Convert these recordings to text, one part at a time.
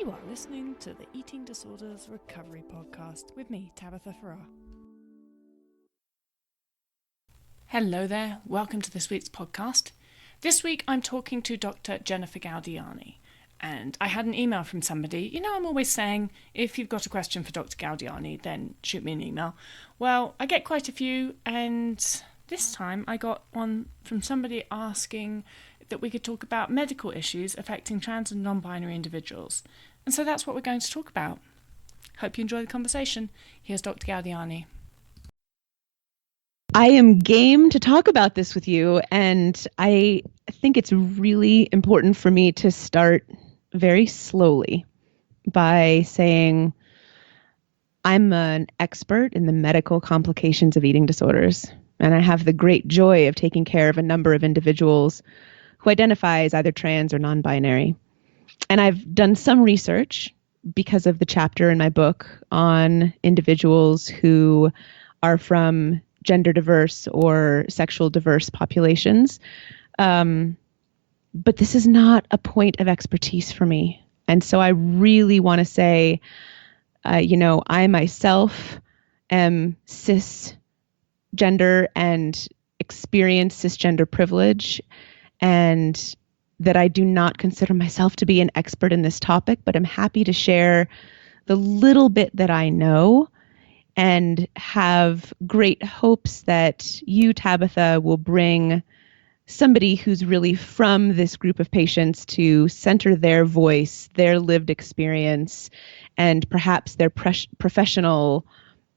You are listening to the Eating Disorders Recovery Podcast with me, Tabitha Farrar. Hello there, welcome to this week's podcast. This week I'm talking to Dr. Jennifer Gaudiani, and I had an email from somebody. I'm always saying, if you've got a question for Dr. Gaudiani, then shoot me an email. Well, I get quite a few, and this time I got one from somebody asking that we could talk about medical issues affecting trans and non-binary individuals. And so that's what we're going to talk about. Hope you enjoy the conversation. Here's Dr. Gaudiani. I am game to talk about this with you, and I think it's really important for me to start very slowly by saying I'm an expert in the medical complications of eating disorders, and I have the great joy of taking care of a number of individuals who identify as either trans or non-binary. And I've done some research because of the chapter in my book on individuals who are from gender diverse or sexual diverse populations. But this is not a point of expertise for me. And so I really want to say, I myself am cisgender and experience cisgender privilege, and that I do not consider myself to be an expert in this topic, but I'm happy to share the little bit that I know and have great hopes that you, Tabitha, will bring somebody who's really from this group of patients to center their voice, their lived experience, and perhaps their professional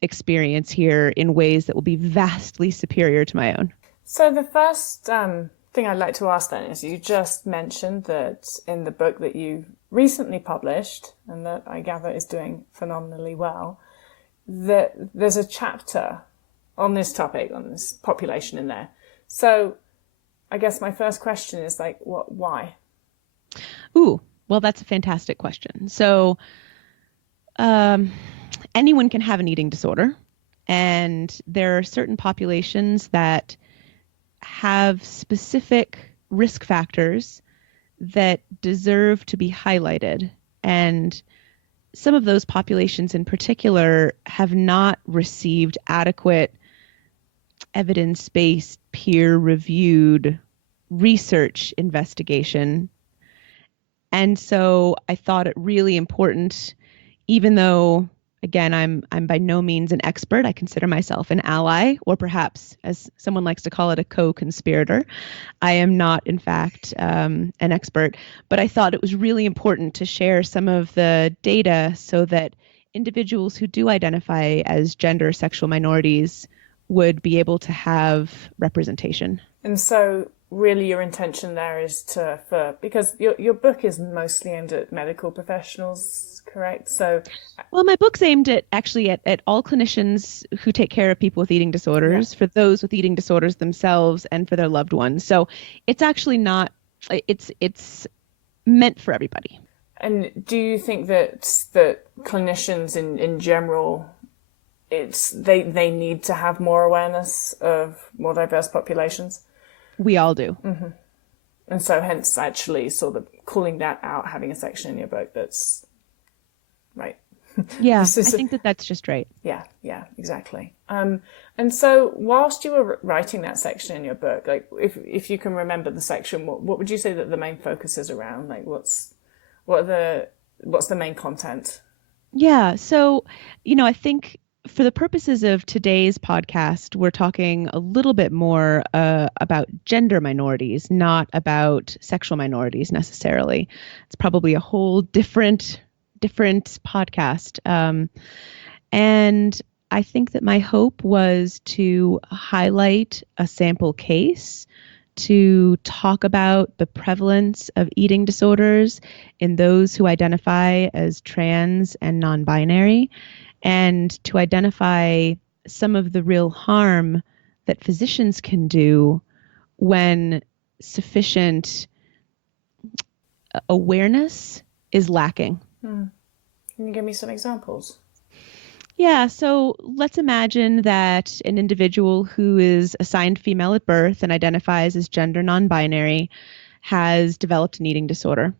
experience here in ways that will be vastly superior to my own. So the first thing I'd like to ask then is, you just mentioned that in the book that you recently published, and that I gather is doing phenomenally well, that there's a chapter on this topic, on this population in there. So I guess my first question is why? Ooh, well, that's a fantastic question. So anyone can have an eating disorder, and there are certain populations that have specific risk factors that deserve to be highlighted. And some of those populations in particular have not received adequate evidence-based, peer-reviewed research investigation. And so I thought it really important, even though, again, I'm by no means an expert. I consider myself an ally, or perhaps, as someone likes to call it, a co-conspirator. I am not, in fact, an expert, but I thought it was really important to share some of the data so that individuals who do identify as gender or sexual minorities would be able to have representation. And so really your intention there is because your book is mostly aimed at medical professionals, correct? So, well, my book's aimed at all clinicians who take care of people with eating disorders, for those with eating disorders themselves and for their loved ones. So it's actually not, it's meant for everybody. And do you think that clinicians in general, they need to have more awareness of more diverse populations? We all do. Mm-hmm. And so hence actually sort of calling that out, having a section in your book that's right. Yeah, I think that's just right. Yeah, exactly. And so whilst you were writing that section in your book, if you can remember the section, what would you say that the main focus is around? What's the main content? Yeah, so, I think for the purposes of today's podcast, we're talking a little bit more about gender minorities, not about sexual minorities necessarily. It's probably a whole different podcast. And I think that my hope was to highlight a sample case, to talk about the prevalence of eating disorders in those who identify as trans and non-binary, and to identify some of the real harm that physicians can do when sufficient awareness is lacking. Can you give me some examples? Yeah, so let's imagine that an individual who is assigned female at birth and identifies as gender non-binary has developed an eating disorder.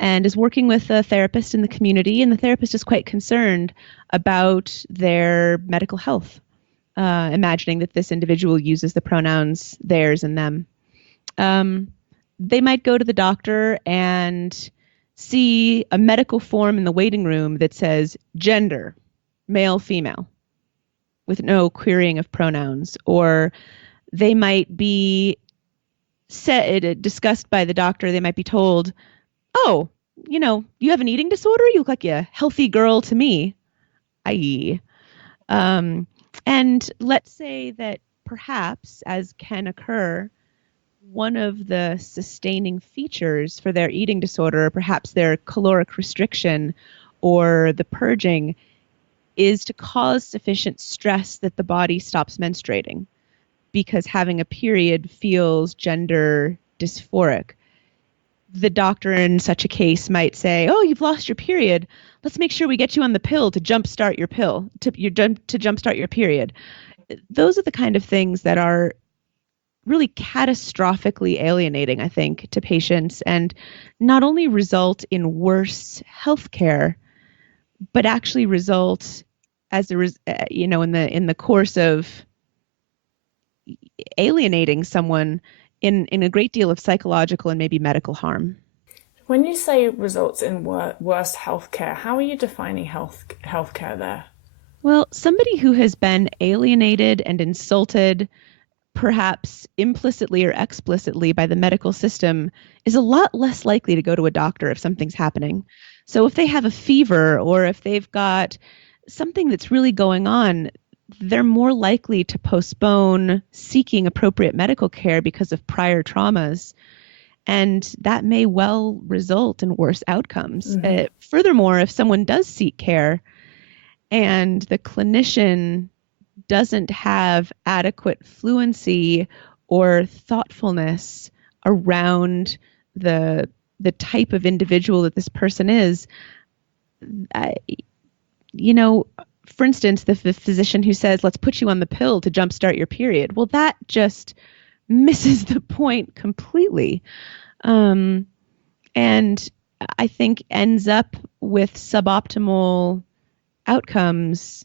and is working with a therapist in the community, and the therapist is quite concerned about their medical health, imagining that this individual uses the pronouns theirs and them. They might go to the doctor and see a medical form in the waiting room that says gender, male, female, with no querying of pronouns. Or they might be discussed by the doctor. They might be told, oh, you have an eating disorder? You look like a healthy girl to me, i.e. And let's say that perhaps, as can occur, one of the sustaining features for their eating disorder, perhaps their caloric restriction or the purging, is to cause sufficient stress that the body stops menstruating, because having a period feels gender dysphoric. The doctor in such a case might say, oh, you've lost your period. Let's make sure we get you on the pill to jumpstart your jumpstart your period. Those are the kind of things that are really catastrophically alienating, I think, to patients, and not only result in worse healthcare, but actually result as in the course of alienating someone in a great deal of psychological and maybe medical harm. When you say results in worse healthcare, how are you defining healthcare there? Well, somebody who has been alienated and insulted, perhaps implicitly or explicitly, by the medical system is a lot less likely to go to a doctor if something's happening. So if they have a fever or if they've got something that's really going on, they're more likely to postpone seeking appropriate medical care because of prior traumas. And that may well result in worse outcomes. Mm-hmm. Furthermore, if someone does seek care and the clinician doesn't have adequate fluency or thoughtfulness around the type of individual that this person is, for instance, the physician who says, let's put you on the pill to jumpstart your period. Well, that just misses the point completely. And I think ends up with suboptimal outcomes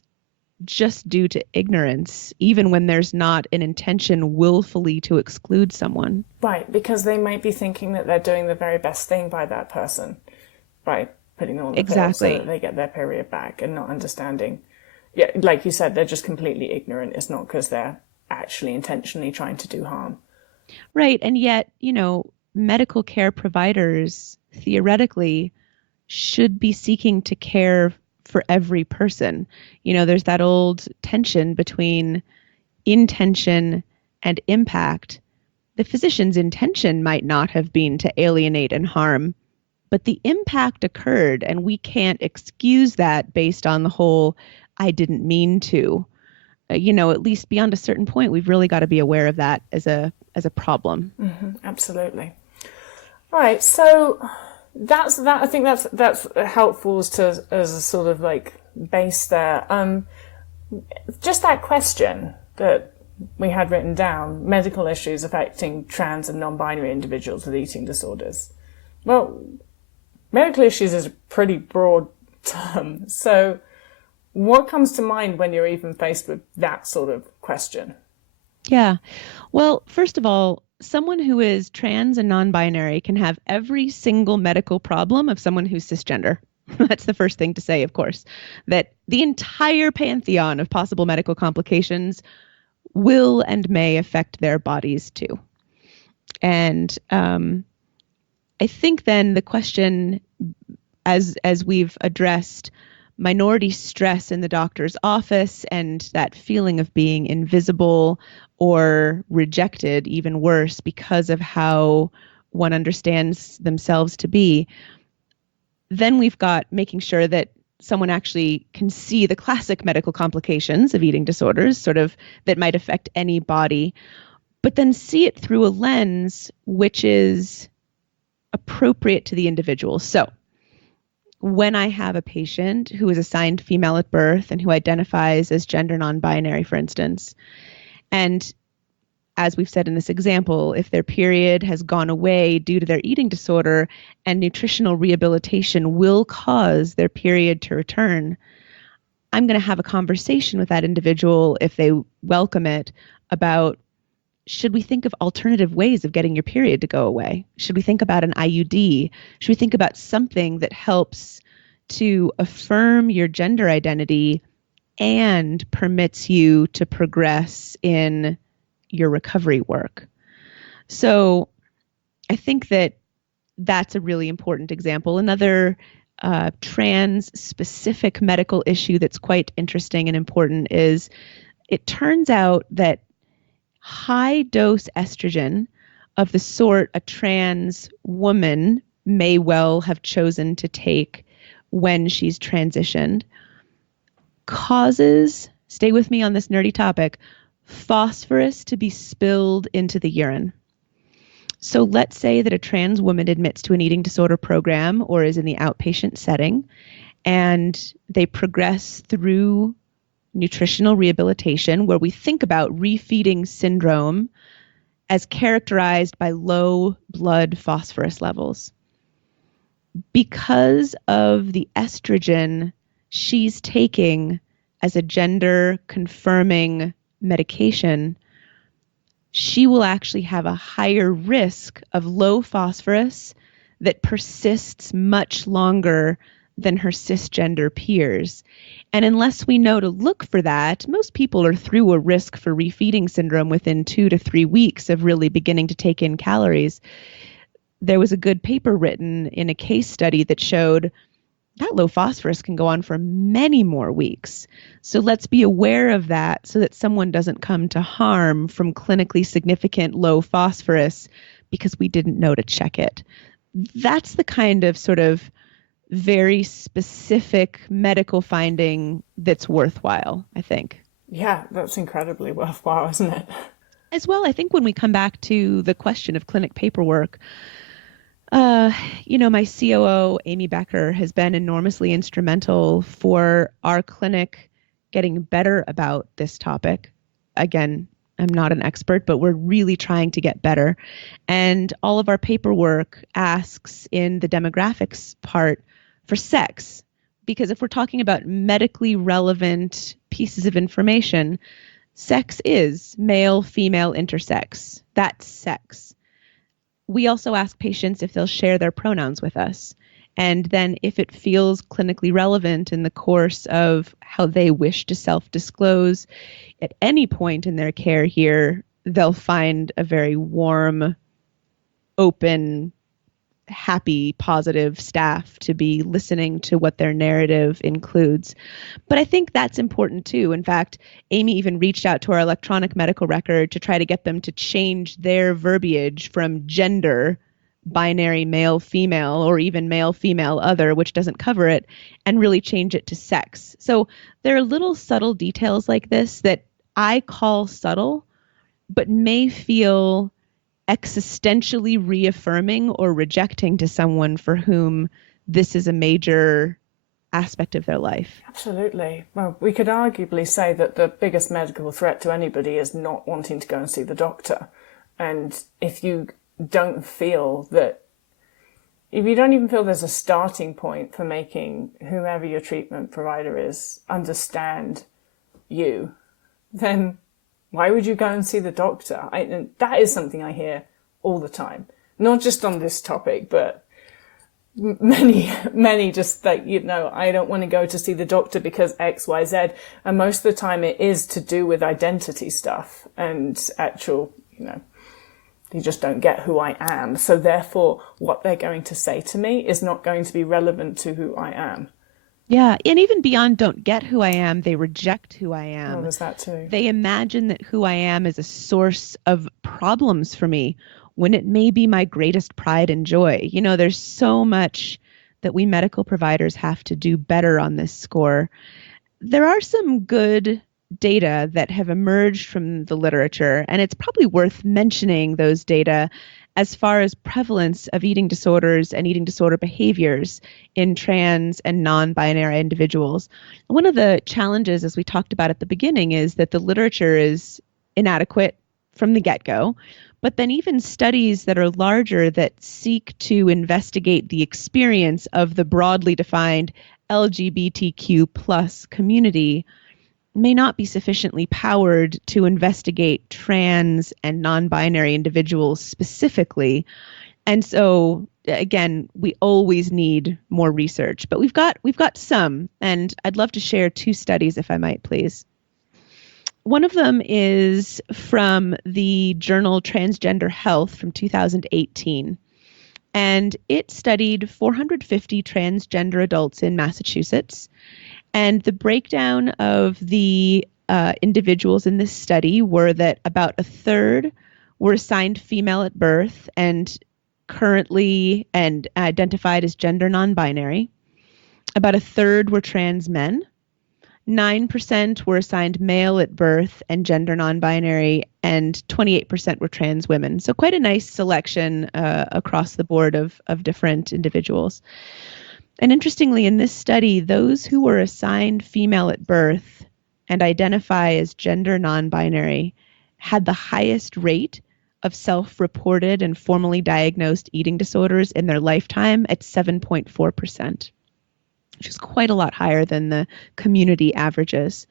just due to ignorance, even when there's not an intention willfully to exclude someone. Right, because they might be thinking that they're doing the very best thing by that person by putting them on the pill so that they get their period back, and not understanding. Yeah, like you said, they're just completely ignorant. It's not because they're actually intentionally trying to do harm. Right, and yet, medical care providers theoretically should be seeking to care for every person. There's that old tension between intention and impact. The physician's intention might not have been to alienate and harm, but the impact occurred, and we can't excuse that based on the whole, I didn't mean to. At least beyond a certain point, we've really got to be aware of that as a problem. Mm-hmm, absolutely. All right, so that's that. I think that's helpful as a sort of like base there. Just that question that we had written down: medical issues affecting trans and non-binary individuals with eating disorders. Well, medical issues is a pretty broad term. So what comes to mind when you're even faced with that sort of question? Yeah. Well, first of all, someone who is trans and non-binary can have every single medical problem of someone who's cisgender. That's the first thing to say, of course, that the entire pantheon of possible medical complications will and may affect their bodies too. And I think then the question, as we've addressed minority stress in the doctor's office and that feeling of being invisible or rejected, even worse, because of how one understands themselves to be, then we've got making sure that someone actually can see the classic medical complications of eating disorders, sort of that might affect any body, but then see it through a lens which is appropriate to the individual. So when I have a patient who is assigned female at birth and who identifies as gender non-binary, for instance, and as we've said in this example, if their period has gone away due to their eating disorder and nutritional rehabilitation will cause their period to return, I'm going to have a conversation with that individual, if they welcome it, about, should we think of alternative ways of getting your period to go away? Should we think about an IUD? Should we think about something that helps to affirm your gender identity and permits you to progress in your recovery work? So I think that that's a really important example. Another trans-specific medical issue that's quite interesting and important is, it turns out that high-dose estrogen of the sort a trans woman may well have chosen to take when she's transitioned causes, stay with me on this nerdy topic, phosphorus to be spilled into the urine. So let's say that a trans woman admits to an eating disorder program or is in the outpatient setting, and they progress through nutritional rehabilitation, where we think about refeeding syndrome as characterized by low blood phosphorus levels. Because of the estrogen she's taking as a gender confirming medication, she will actually have a higher risk of low phosphorus that persists much longer than her cisgender peers. And unless we know to look for that, most people are through a risk for refeeding syndrome within 2 to 3 weeks of really beginning to take in calories. There was a good paper written in a case study that showed that low phosphorus can go on for many more weeks. So let's be aware of that so that someone doesn't come to harm from clinically significant low phosphorus because we didn't know to check it. That's the kind of sort of very specific medical finding that's worthwhile, I think. Yeah, that's incredibly worthwhile, isn't it? As well, I think when we come back to the question of clinic paperwork, my COO, Amy Becker, has been enormously instrumental for our clinic getting better about this topic. Again, I'm not an expert, but we're really trying to get better. And all of our paperwork asks in the demographics part for sex, because if we're talking about medically relevant pieces of information, sex is male, female, intersex. That's sex. We also ask patients if they'll share their pronouns with us. And then if it feels clinically relevant in the course of how they wish to self-disclose at any point in their care here, they'll find a very warm, open, happy, positive staff to be listening to what their narrative includes. But I think that's important too. In fact, Amy even reached out to our electronic medical record to try to get them to change their verbiage from gender, binary male, female, or even male, female, other, which doesn't cover it, and really change it to sex. So there are little subtle details like this that I call subtle, but may feel existentially reaffirming or rejecting to someone for whom this is a major aspect of their life. Absolutely. Well, we could arguably say that the biggest medical threat to anybody is not wanting to go and see the doctor. And if you don't feel that, if you don't even feel there's a starting point for making whoever your treatment provider is understand you, then why would you go and see the doctor? And that is something I hear all the time, not just on this topic, but many just like, I don't want to go to see the doctor because X, Y, Z. And most of the time it is to do with identity stuff and actual, you just don't get who I am. So therefore, what they're going to say to me is not going to be relevant to who I am. Yeah, and even beyond don't get who I am, they reject who I am. Oh, there's that too. They imagine that who I am is a source of problems for me when it may be my greatest pride and joy. There's so much that we medical providers have to do better on this score. There are some good data that have emerged from the literature, and it's probably worth mentioning those data as far as prevalence of eating disorders and eating disorder behaviors in trans and non-binary individuals. One of the challenges, as we talked about at the beginning, is that the literature is inadequate from the get-go, but then even studies that are larger that seek to investigate the experience of the broadly defined LGBTQ plus community may not be sufficiently powered to investigate trans and non-binary individuals specifically. And so again, we always need more research, but we've got some, and I'd love to share two studies if I might, please. One of them is from the journal Transgender Health from 2018, and it studied 450 transgender adults in Massachusetts. And the breakdown of the individuals in this study were that about a third were assigned female at birth and currently and identified as gender non-binary. About a third were trans men. 9% were assigned male at birth and gender non-binary, and 28% were trans women. So quite a nice selection across the board of different individuals. And interestingly, in this study, those who were assigned female at birth and identify as gender non-binary had the highest rate of self-reported and formally diagnosed eating disorders in their lifetime at 7.4%. which is quite a lot higher than the community averages.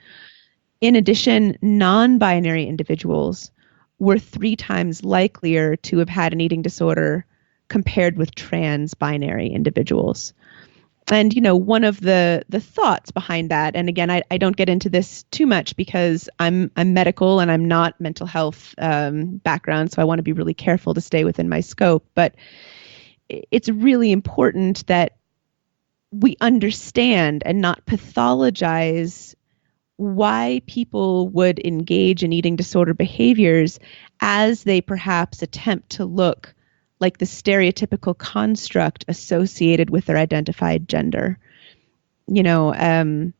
In addition, non-binary individuals were 3 times likelier to have had an eating disorder compared with trans-binary individuals. And, you know, one of the thoughts behind that, and again, I don't get into this too much because I'm medical and I'm not mental health background, so I want to be really careful to stay within my scope, but it's really important that we understand and not pathologize why people would engage in eating disorder behaviors as they perhaps attempt to look like the stereotypical construct associated with their identified gender. You know,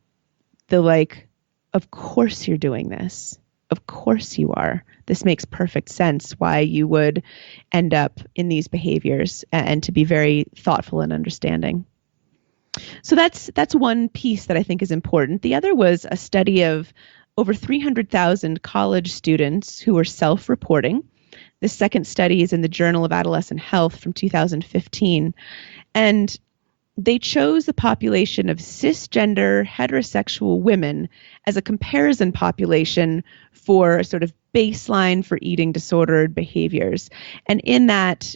the like, of course you're doing this. Of course you are. This makes perfect sense why you would end up in these behaviors, and to be very thoughtful and understanding. So that's one piece that I think is important. The other was a study of over 300,000 college students who were self-reporting. The second study is in the Journal of Adolescent Health from 2015. And they chose the population of cisgender heterosexual women as a comparison population for a sort of baseline for eating disordered behaviors. And in that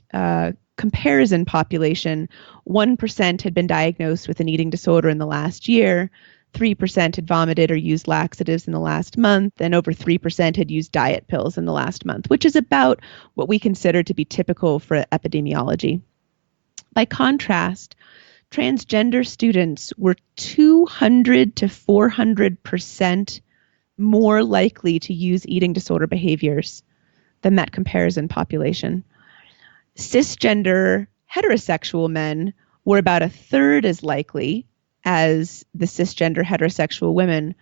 comparison population, 1% had been diagnosed with an eating disorder in the last year, 3% had vomited or used laxatives in the last month, and over 3% had used diet pills in the last month, which is about what we consider to be typical for epidemiology. By contrast, transgender students were 200 to 400% more likely to use eating disorder behaviors than that comparison population. Cisgender heterosexual men were about a third as likely as the cisgender heterosexual women.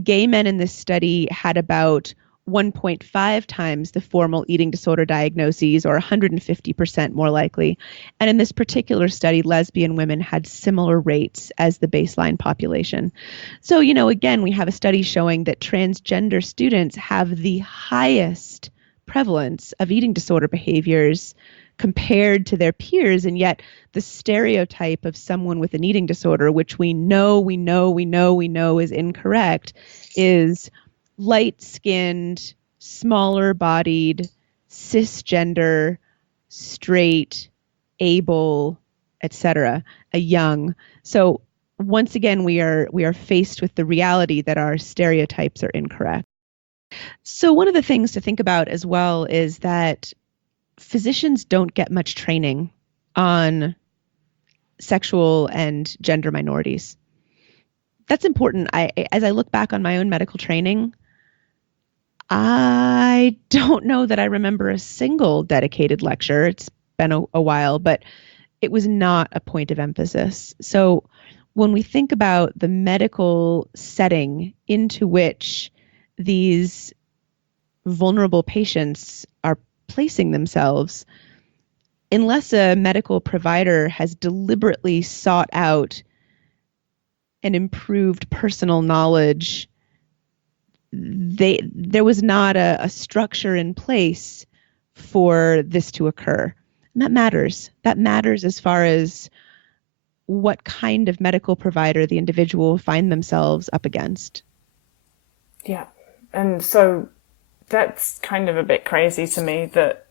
Gay men in this study had about 1.5 times the formal eating disorder diagnoses, or 150% more likely. And in this particular study, lesbian women had similar rates as the baseline population. So, you know, again, we have a study showing that transgender students have the highest prevalence of eating disorder behaviors compared to their peers, and yet the stereotype of someone with an eating disorder, which we know is incorrect, is light-skinned, smaller-bodied, cisgender, straight, able, etc., a young. So once again, we are faced with the reality that our stereotypes are incorrect. So one of the things to think about as well is that physicians don't get much training on sexual and gender minorities. That's important. As I look back on my own medical training, I don't know that I remember a single dedicated lecture. It's been a while, but it was not a point of emphasis. So when we think about the medical setting into which these vulnerable patients are placing themselves, unless a medical provider has deliberately sought out an improved personal knowledge there was not a structure in place for this to occur. And that matters. That matters as far as what kind of medical provider the individual find themselves up against. Yeah. And so that's kind of a bit crazy to me that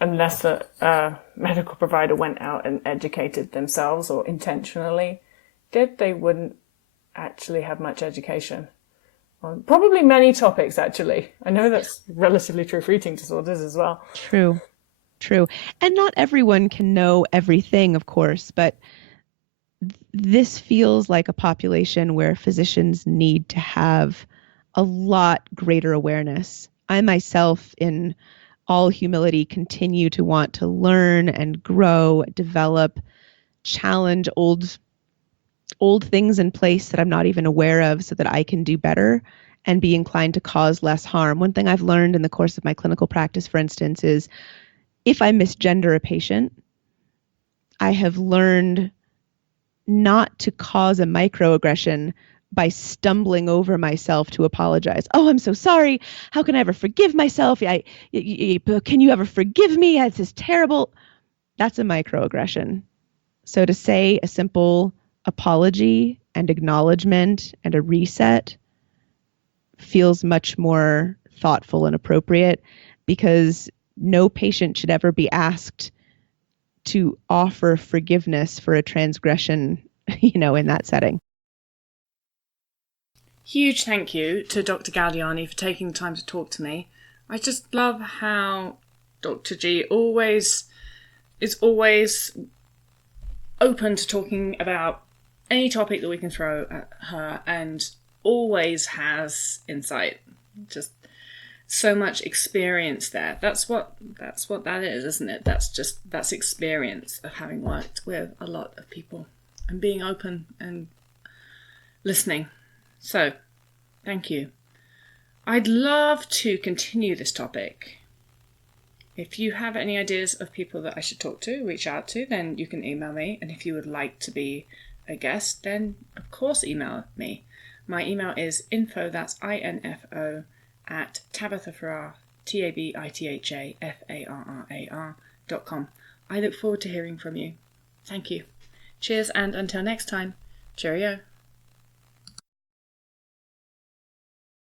unless a medical provider went out and educated themselves or intentionally did, they wouldn't actually have much education on probably many topics, actually. I know that's relatively true for eating disorders as well. True. And not everyone can know everything, of course, but this feels like a population where physicians need to have a lot greater awareness. I myself, in all humility, continue to want to learn and grow, develop, challenge old things in place that I'm not even aware of so that I can do better and be inclined to cause less harm. One thing I've learned in the course of my clinical practice, for instance, is if I misgender a patient, I have learned not to cause a microaggression by stumbling over myself to apologize. Oh, I'm so sorry. How can I ever forgive myself? Can you ever forgive me? This is terrible. That's a microaggression. So to say a simple apology and acknowledgement and a reset feels much more thoughtful and appropriate, because no patient should ever be asked to offer forgiveness for a transgression, in that setting. Huge thank you to Dr. Gaudiani for taking the time to talk to me. I just love how Dr. G is always open to talking about any topic that we can throw at her, and always has insight. Just so much experience there. That's what that is, isn't it? That's experience of having worked with a lot of people and being open and listening. So, thank you. I'd love to continue this topic. If you have any ideas of people that I should talk to, reach out to, then you can email me. And if you would like to be a guest, then of course email me. My email is info, that's info, at Tabitha, TABITHAFARRAR.com. I look forward to hearing from you. Thank you. Cheers, and until next time, cheerio.